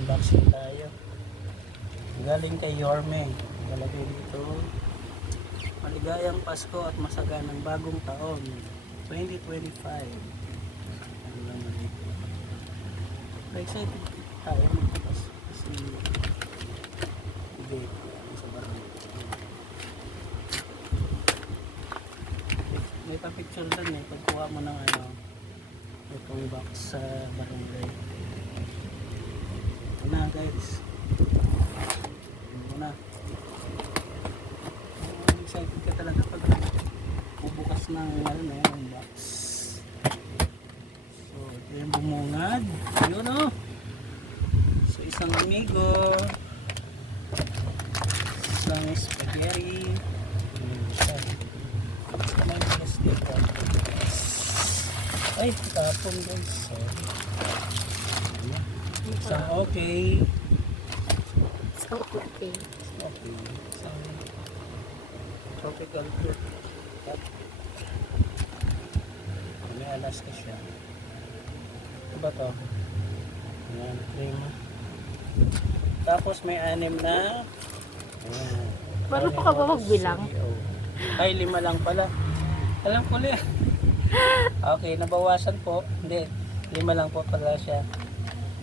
Mag-unboxing tayo. Galing kay Yorme. Galagay dito. Maligayang Pasko at masaganang bagong taon 2025. Ano naman dito. Excited tayo magbukas kasi hindi sa barangay. May pa-picture doon eh. Pagkuha mo ng ano, itong box sa barangay. Ito na guys. Ito na. Excited ka talaga pag bubukas ng ano na yung box. So ito yung bumungad. Yun o. So isang amigo. Isang spaghetti. Ay, tapon guys. Sorry. Isang okay. Okay. Okay. Isang tropical fruit. May alas ka siya. Ano ba to? Ayan, cream. Tapos may 6 na. Ayan. Marunong ka ba magbilang? Ay, 5 lang pala. Alam ko na. Okay, nabawasan po. Hindi, 5 lang po pala siya.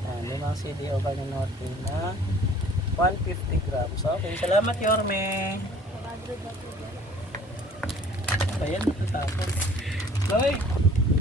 Ayan, 5 CDO Kanya Norte na 150 grams. Okay, salamat Yorme. Ayan, tapos. Loy!